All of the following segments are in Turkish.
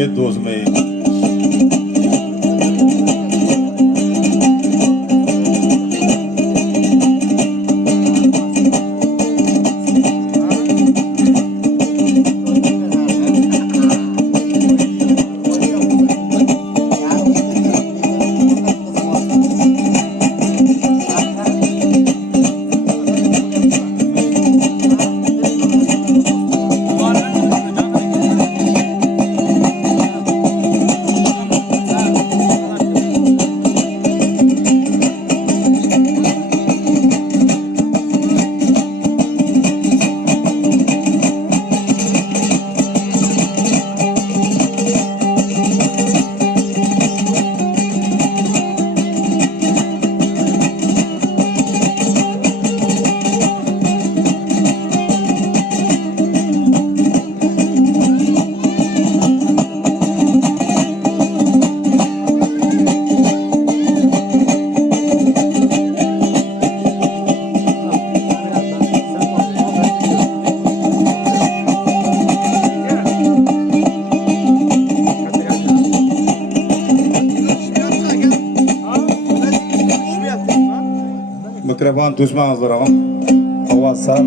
Şehit dostum. Mikrofon tutmağızlar ağam. Ovoz sal.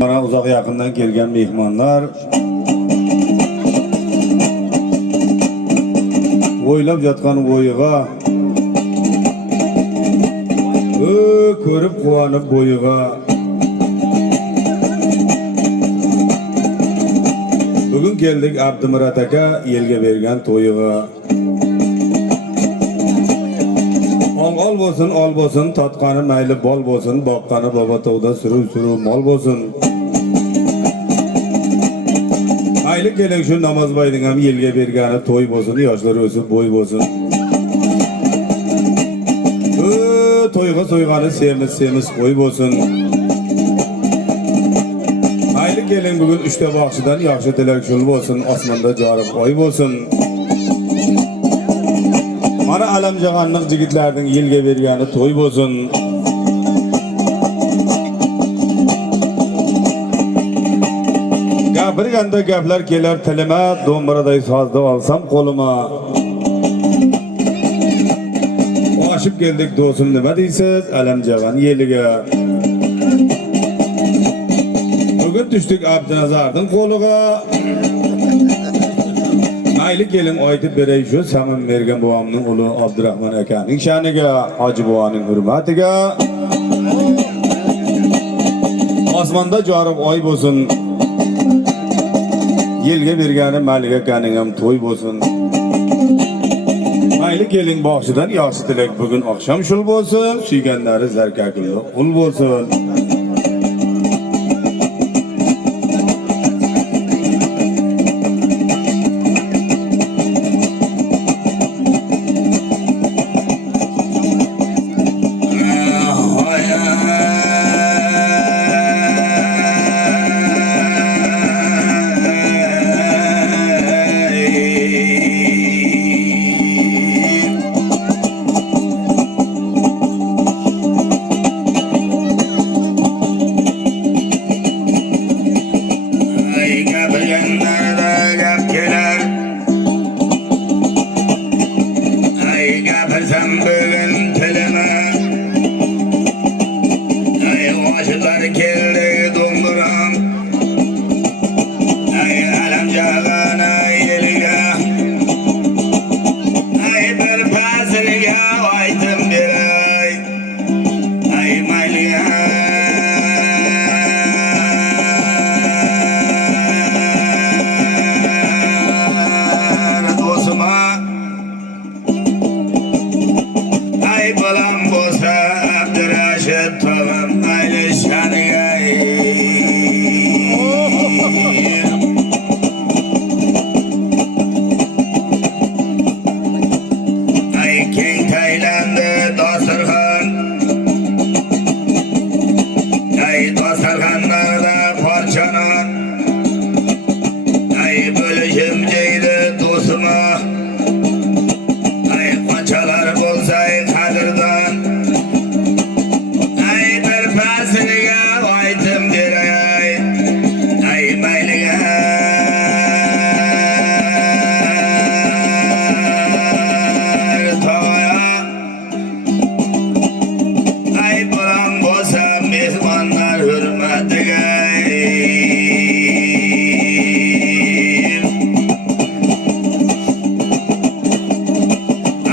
Bana uzak yakından gelgen mehmanlar. Oylab yatkan boyuğa. Körüp kuvanıp boyuğa. Bugün geldik Abdumurat aka elge bergen toyuğa. Ol bolsun, tatqanı mayli bol bolsun, boqqanı baba tog'da suruv mol bolsun. Mayli kelin shu namozboyning ham elga bergani to'y bolsun, yoshlar o'sib bo'y bolsun. To'yga so'ygani semiz qo'y bolsun. Mayli kelin bugun 3 ta baxshidan yaxshi tilak shul bolsun, osmonda jorib oy bolsun. Mana alamjag'anliq jigitlarning yilga bergani to'y bo'lsin. Gapirganda gaplar kelar tilima, do'mbiraday sozda olsam qo'lima. Oshib keldik do'stim nima deysiz, alamjag'an yeliga. Bugun tushdik Abdunazarning qo'liga. Mayli kelin aytib beray shu Samim bergan buvamning uli Abdurahmon akaning shaniga, Hoji buvaning hurmatiga. Osmonda jorib oy bo'lsin. Yelga bergani Malik akaning ham to'y bo'lsin. Mayli kelin boqshidan yaxshi tilak bugun oqshom shul bo'lsin, suyganlari zarkakilli ul bo'lsin. Ay bir pasiliga aytım diray ay mayliga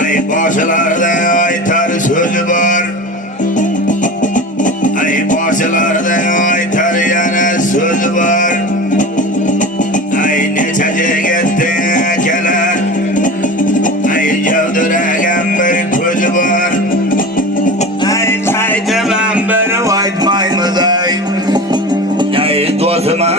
Ay başlarda aytar sözü var. Ay başlarda aytar yana sözü var. Ay neçece gitti keler. Ay yıldırağın bir közü var. Ay kaydıman bir aytmayımız ay. Ay dostuma.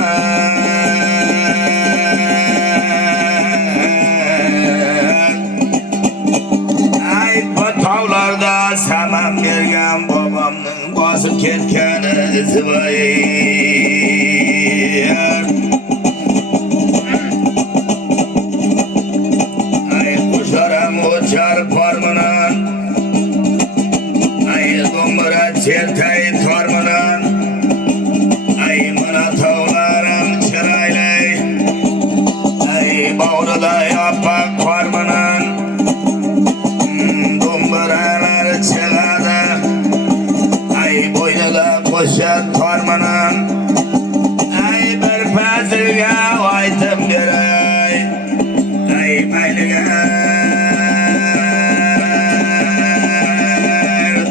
Ay bu tavlarda saman bergen babamның basıp ketkeni izi var. Ay kuşlarım uçar parmınan. Ay dombura çertay tarmınan. Ay mana tavlarım çıraylı. Ay bağrıda yapak parmınan. Domburalar çıgadı. Ay boynuna koşan tarmınan. Ay bir fazilge aytım bir ay. Ay mayliga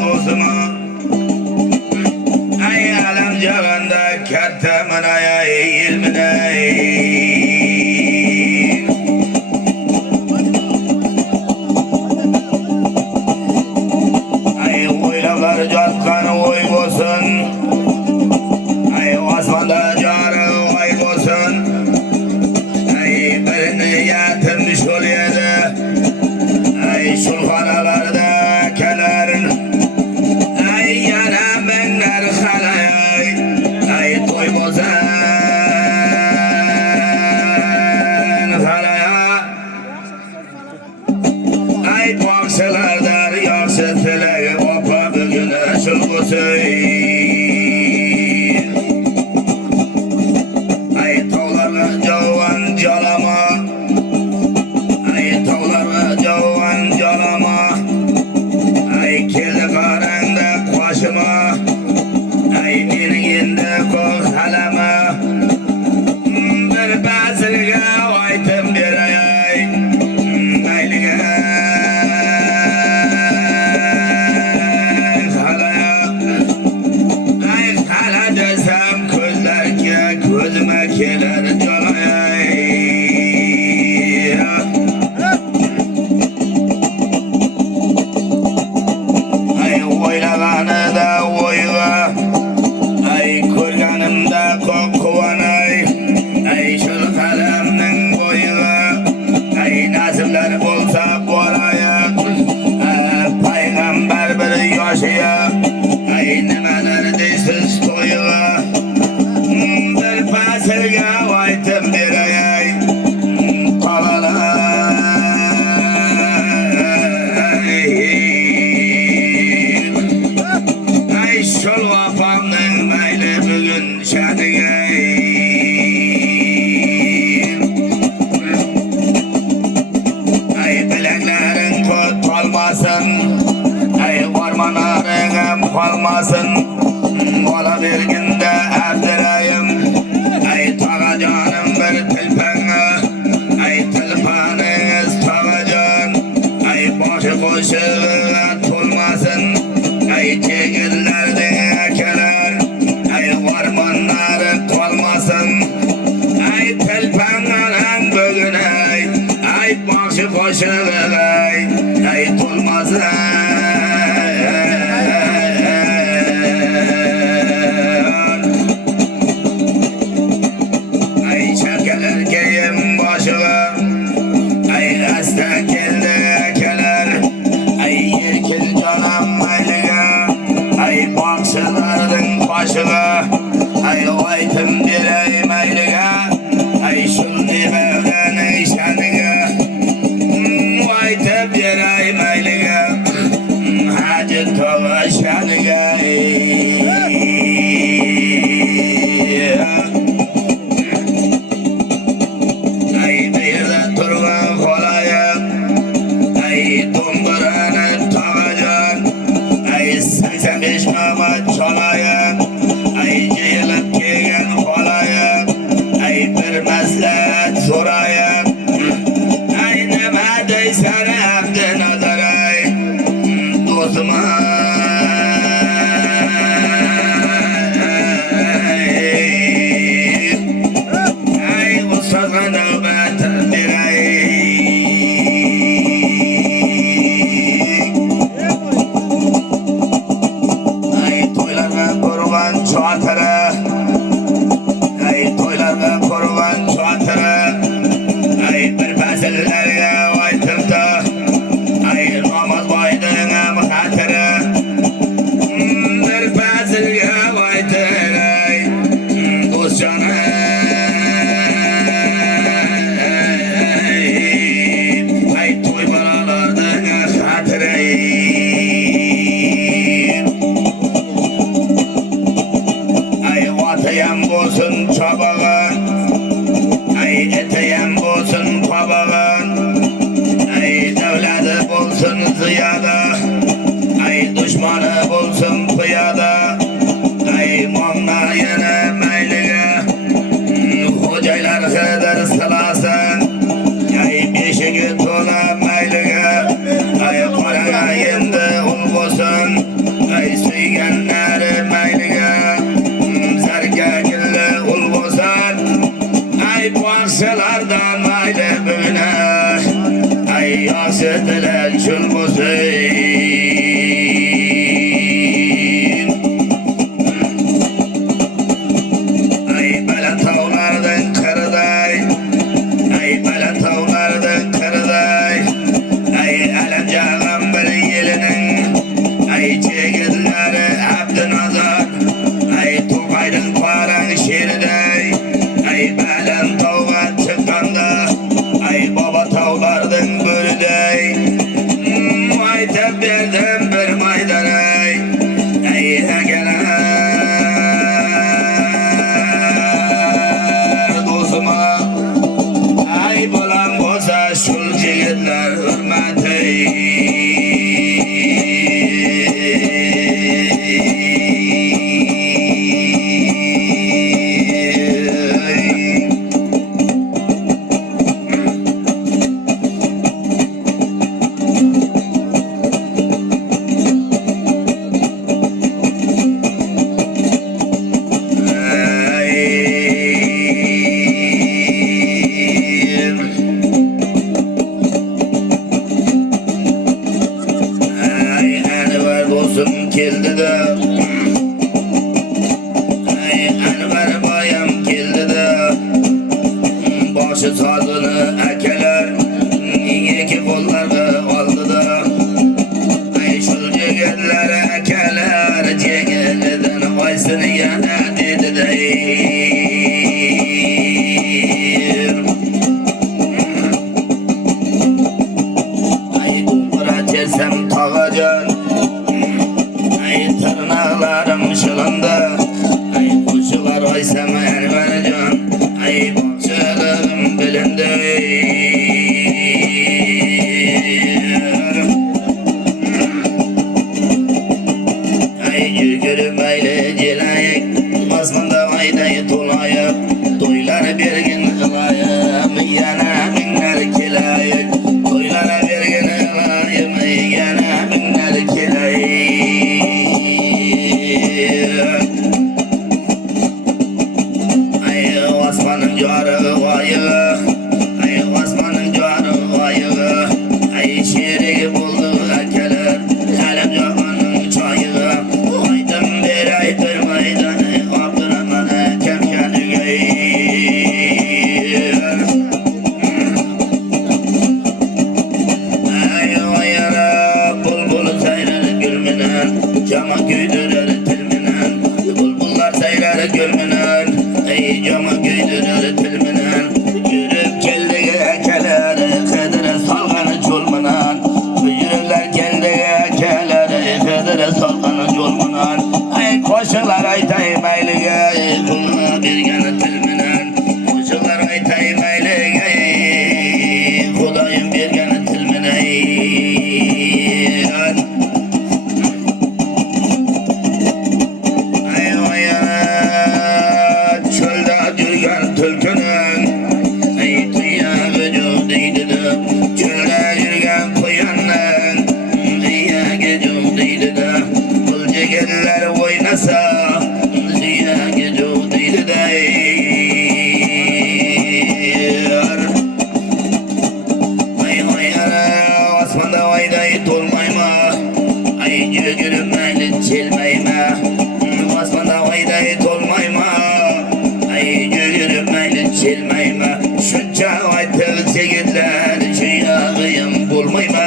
dostuma. Ay alam jaganda katta manaya ilmine. Ay oylavlar jatkan oy bolsun. Ay osmonda jari oy bolsun. Ay birini yatım şolyedi. Ay sulhanalarda kelerin. Ay yana benler halay. Ay toy bozan halaya. Ay bakşalardan yakşı tilegi opa bugüne şulgusu. Ay tavlarla cavan calama. Ay tavlarla cavan calama. Ay keldi qaranda qoshima. Ay meninginde ko'k halama. Bir bazilga aytib beray. Mayliga halaya. Ay hala desam ko'zlarga ko'zima kelar jalay. Ay o'ylaganida o'yga. Ay ko'rganimda quvonay. Ay shul qalamning bo'yiga. Ay nasiblar bo'lsa borayaq. Payg'ambar bir yoshiga. Ay nimalar deysiz to'yiga. Bir faslga aytib beray. Ay shul vafomning mayli bugun shaniga. Ay bilaklaring qut qolmasin. Ay ormanlaring ham qolmasin. Bola berginda abdirayim. Ay tog'ajonim bir tilpanga. Ay tilpaningiz tog'ajon. Ay boshi qo'shig'iga to'lmasin. Ay chegirlarding akalar. Ay ormanlari qolmasin. Ay tilpanganing bugun ay. Ay boshi qo'shig'iga ay to'lmasin. Ay chakalarga yem boshiga. Ay asta keldi akalar. Ay erkin jonam mayliga. Ay boqshilarning boshiga. Ay aytib beray mayliga. Ay shul nimaning shaniga. Aytib beray mayliga. Haji tog'a shaniga. sabağın ay eteyem olsun pabağın ay devleti olsun ziyada ay düşmanı olsun piyada ay monna yana mayliga hocaylar kadar salasın ay beşigi tola mayliga ay qora endi ul bo'lsin ay suyganlari mayliga zarga gilli ul bo'lsin ay baxshilardan mayli buguna ay yoshi tilak shul bo'lsin ay baland tog'lardan qirday ay baland tog'lardan qirday ay alamjag'am bir yilining ay chegirlari abdunazar ay to'qaydan qorang sheriday ay baland tog'ga chiqqanda ay bobo tog'lardan bo'riday aytab berdim bir maydanay ay akalar do'stima ay bolam bo'lsa shul jigitlar hurmati ay Anvar do'stim keldi da ay Anvar boyam keldi da boshi sozini akalar iki qo'llarga oldi da ay shul jigirlari akalar jigiridan oysini yana dedi da ay do'mbira chersam tog'ajon ay tirnoqlarim shilindi ay qo'shiqlar oysam Anvarjon ay boshlig'im bilindi ay yugurib mayli jelayik osmonda oyday to'layib to'ylar bergin iloyim yana minglar kelayik to'ylar bergin iloyim yana minglar kelayik ay osmonim jorig'i oyig'i ay osmonim jorig'i oyig'i ay sherigi bo'ldi akalar alamjonim choyig'i aytim beray bir maydan Abdurahmon akam yoniga ay oyara bulbul sayrar gul bilan jama kuydirar til bilan bulbullar sayrar gul bilan ay jama kuydirar til bilan yurib keldi akalar qadri solg'an cho'l bilan yuriblar keldi akalar qadri solg'an cho'l bilan ay qo'shiqlar aytay mayliga Xudo bergan til bilan qo'shiqlar aytay mayliga Xudoyim bergan til bilan ay oyat cho'lda yurgan tulkining ay tuyog'i jo'q deydi cho'lda yurgan qo'yonning tuyog'i jo'q deydi pul jigirlar o'ynasa tuyog'i jo'q deydi ay oyara osmonda oyday to'lmayma ay yugurib mayli chelmayma osmonda oyday to'lmayma ay yugurib mayli chelmayma shuncha aytib jigitlar shu yog'iyam bo'lmayma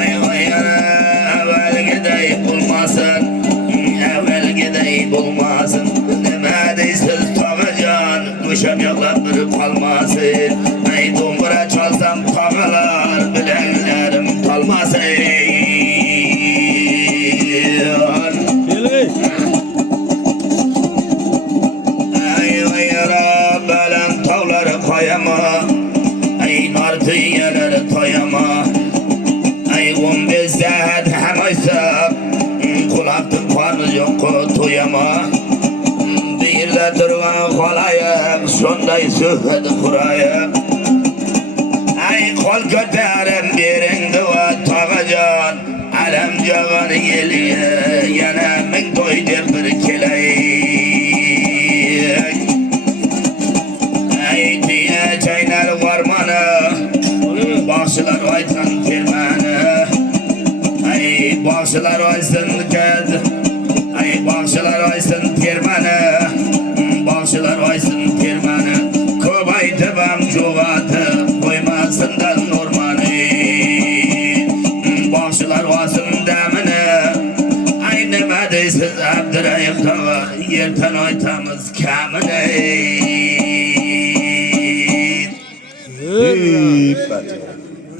ay oyara avvalgiday bo'lmasin avvalgiday bo'lmasin nima deysiz tog'ajon go'sham yoqlab turib qolmasin ay do'mbira chalsam tog'alar bilaklarim tolmasin turgan qolayık, sonday söhbet kurayık. Ay kol köterim birin dua tağacan, alem cagan geliye, yana min toydir bir keleyik. Ay diye çaylar varmanı, başlar aytan firmanı. Ay başlar aysın ked, ay başlar aysın firmanı, başlar aysın firmanı. Kobaytıbam çoğatı, koymasından ormanı. Başlar aysın damını, ay neme deysiz Abdurrahim tağı, yerten aytamız kamını. Ey,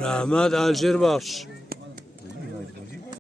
Rahmet Alcir Baş.